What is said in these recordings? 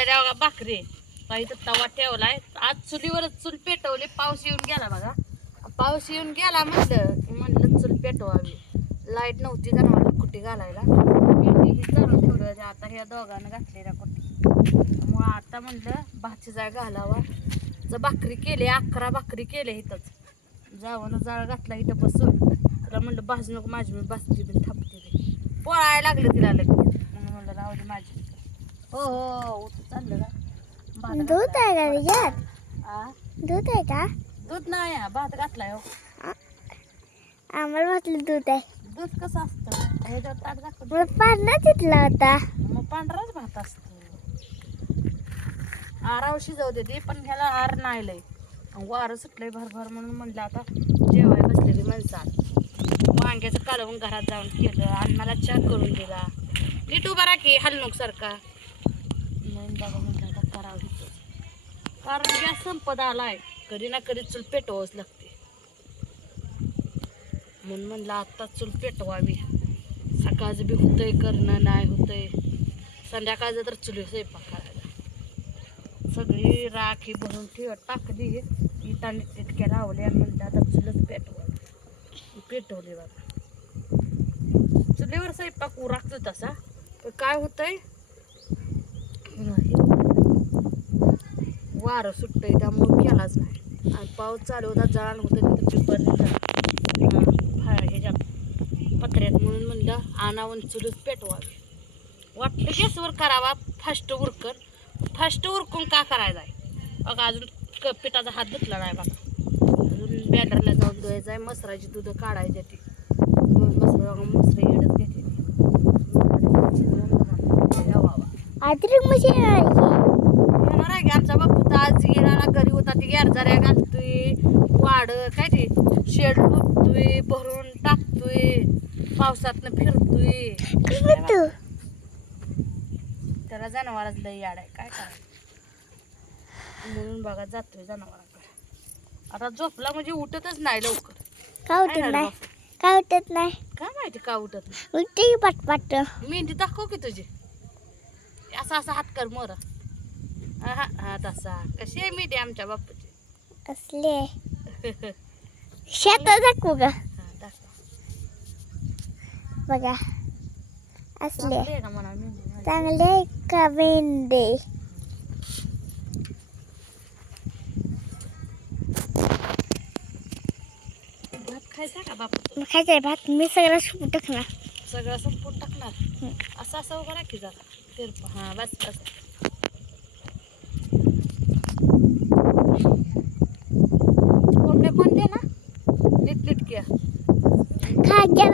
झाल्या बघा भाकरी. काही तर तवा ठेवलाय. आज चुलीवरच चूल पेटवली. पाऊस येऊन गेला बघा. पाऊस येऊन गेला म्हणलं चूल पेटवावी. लाईट नव्हती जनावरांना कुठे घालायला. भेंडी ही चालून ठेवलं. आता ह्या दोघांना घातलेल्या कुठे. त्यामुळं आता म्हणलं भाची जाय घालावा. जर भाकरी केली 11 भाकरी केले इथंच. जावं जाळ घातला इथं बसून. तुला म्हणलं भाजू नको माझी मी बसते बी थांबते. पोळायला लागलं तिला लगेच. म्हणून म्हणलं राहू दे माझी. हो हो चाललं का दूध आहे का त्याच्यात? दूध आहे का? दूध नाही भात घातलाय. हो आम्हाला वाटलं दूध आहे. दूध कसं असतं ह्याच्यावर ताट दाखवत. मग पांढरा तिथला होता. मग पांढराच भात असतो. आराव शिजवू देते पण ह्याला आर नाही लय. वारं सुटलंय भरभर म्हणून म्हणलं आता जेवाय बसलेली माणसं. वांग्याचं कालवून घरात जाऊन केलं. अन्नाला चहा करून दिला. नीट उभा राखी हलनूक सारखा. म्हणून बाबा म्हटलं आता करावं घेतो. कारण गॅस संपत आलाय. कधी ना कधी चूल पेटवावंच लागते. म्हणून म्हणलं आत्ता चूल पेटवावी. सकाळचं बी होतंय करणं नाही होतंय. संध्याकाळचं तर चुली स्वयंपाक करायला. सगळी राखी भरून टाकली. इटाने तितक्या लावल्या आणि म्हणलं आता चुलच पेटवावी. पेटवली बाबा. चुलीवर स्वयंपाक उराकतो तसा. पण काय होतंय वारं सुटतंय त्यामुळे केलाच नाही. आणि पाऊस चालू होता जाळ होतं तिथं ह्याच्या पत्र्यात म्हणून म्हणलं आणावून चुलच पेटवावी. वाटलं गॅसवर करावा फास्ट उरकन. फास्ट उरकून का करायचा आहे बघा. अजून पिठाचा हात धुतला नाही बघा. अजून बॅटरला जाऊन धुवायचं आहे. मसराची दूध काढायची ती. दोन मसरे येडच घेते. अद्रक मशीन येणार आहे की आमचा बाप्पा आज गेला घरी होता. ती गॅरझाऱ्या घालतोय. वाड काय ते शेड लुटतोय. भरून टाकतोय. पावसातनं फिरतोय. त्याला जनावराच लय याड आहे. काय करायचं म्हणून बघा जातोय जनावरांकडे. आता झोपला म्हणजे उठतच नाही लवकर. का उठत नाही? का उठत नाही? काय माहिती का उठत नाही. उठते पटपट. मेहंदी दाखव की तुझी. असा असा हात कर मोर. हा हा तसा. कशी आहे मेहंदी आमच्या बाप्पाची. असले शेतात दाखवू का? बघा असले चांगले का मेहंदी. भात खायचा का बाप्पा? खायचंय भात. मी सगळं सुकून टाकणार. सगळं संपून टाकणार. असं असं उभं राखी जरा. तिरपा हा बस बस. कोंबड्या पण दे ना नीट नीटक्या. खायच्यात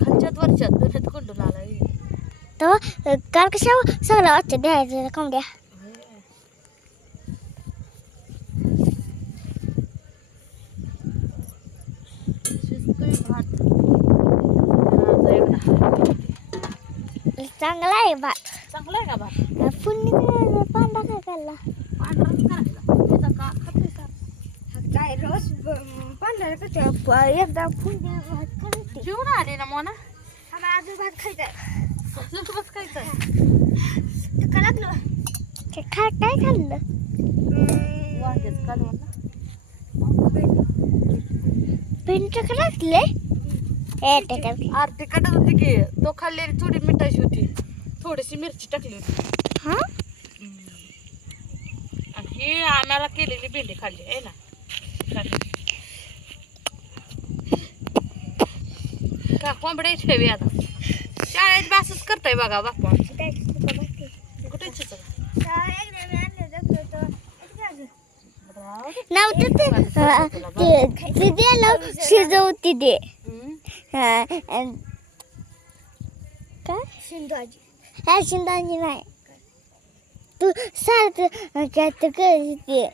खालच्यात वरच्यात दुधात कोंडून आला. तर काल कशा सगळं वाटतं द्यायचं कोंबड्या. शिजतोय भात. चांगला आहे भात. चांगला आहे का भात? फुन्नी पांढरा काय खाल्ला? पांढराच करायला. त्याचा का खातोय का? काय रोज पांढरा करते. एकदा फुन्नी भात खायचे. जेवण आले ना मोना. अजून भात खायचा. अजून बस खायचं. काय लागलं? काय खाल्लं? वांग्याचं कालवण ना. पेंट घातले. आरती कटत होती की. तो खाल्लेली थोडी मिठाची होती. थोडीशी मिरची टाकली होती. हा आणि ही आम्हाला केलेली भेंडी खाल्ली आहे ना. का कोंबड्या ठेवी आता. शाळेत बासच करताय बघा बाप्पा. कुठे शिजवती दे. काय शिंदाजी नाही. तू सारखं काय तर करते.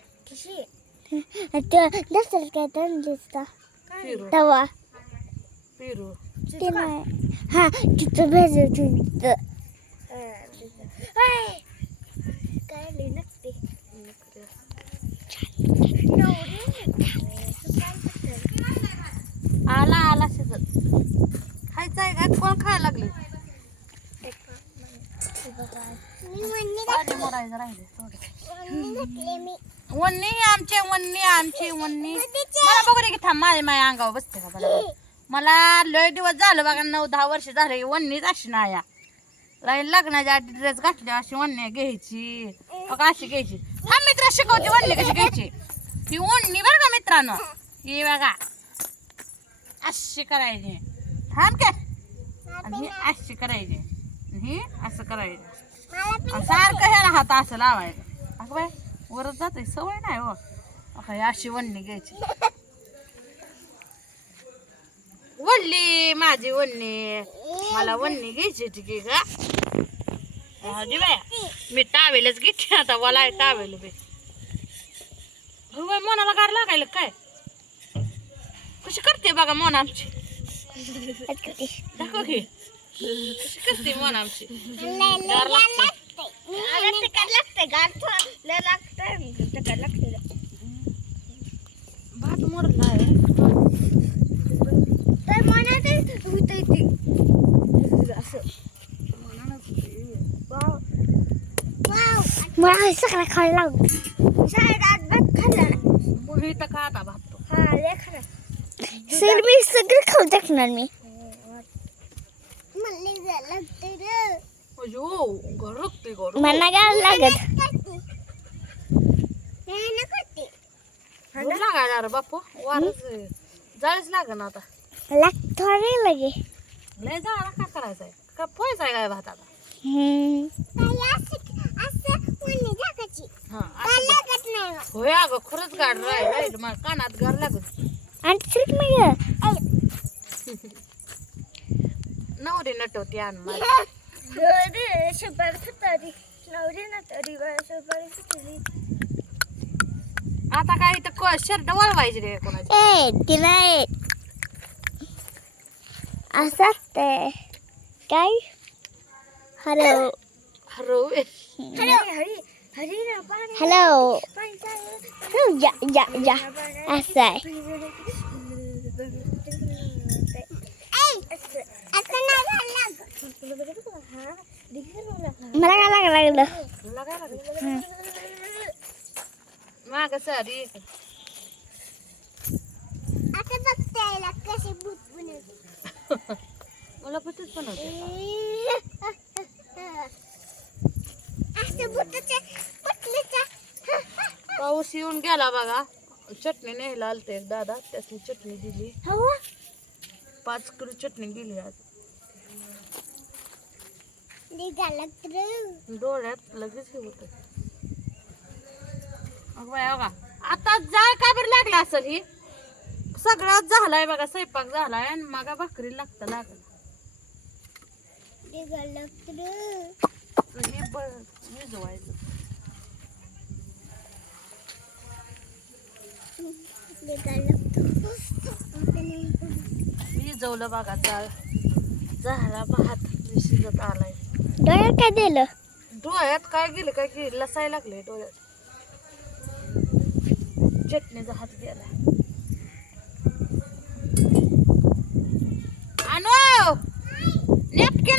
दसऱ्यात काय तर दिसता तवा पेरू ते नाही. हा तिथं भेजत तिथं काय नसते. आला आला शिजत. खायचं आहे का? कोण खायला लागले? पाणी मोरायचं राहिले थोडं. मी वन्नी आमची वन्नी मला बघू दे की थांब माझ्या अंगावर बसते का मला लय दिवस झालं बघा 9-10 वर्ष झाले वन्नीच अशी नाया लग्नाच्या आधी ड्रेस घातल्या अशी वन्नी घ्यायची बघा अशी घ्यायची हा मित्र शिकवते वन्नी कशी घ्यायची ही वन्नी बरं का मित्रांनो ही बघा अशी करायची थांब काय आणि ही अशी करायची ही असं करायचं आणि सारखं ह्याला हात असं लावायचं अगं बाय वरच जाते सवय नाही हो अखा अशी वन्नी घ्यायची वल्ली माझी वन्नी मला वन्नी घ्यायची होती की का बाया मी टावेलच घेतली आता मला टावेल बे मनाला गार लागायला काय कशी करते बघा मन आमची दाखव की कशी करते मन आमची गार लागते भात मोडला आहे मला सगळं खायला लागलं शाळेत भात खाल्ला पोळी तर का आता भात तो हा लय खाल्ला सर मी सगळं खाऊ टाकणार मी अयो गरकते गरक मला काय लागत लागायला रे बापू वारच जायच लागन आता थोडे लगे लय जाळा का करायचंय का पोहायचंय काय भात आता हा असं होय अगं खरंच गाड राहील मला कानात गार लागत नवरी नटवती आण मला आता काय तर शर्ट वळवायचे रे कोणाचे तिला असं असतंय काय हॅलो हॅलो हॅलो जा जा जा असं आहे मला काय लागलं माग सारी आता बघते कशी भूत बनवते मला भूतच बनवते पाऊस येऊन गेला बघा चटणी न्यायला आलते एक दादा त्याची चटणी दिली 5 किलो चटणी दिली आज डोळ्यात लगेच हे होत बघा आता जाळ का बरं लागला असेल ही सगळ्यात झालाय बघा स्वयंपाक झालाय आणि मग भाकरी लागतं लागलं हे विजवायचं विजवलं बघा जाळ झाला भात शिजत आलाय डोळ्यात काय दिलं डोळ्यात काय गेलं काय की लसाय लागले डोळ्यात चटणीचा हात गेला आणो नेपके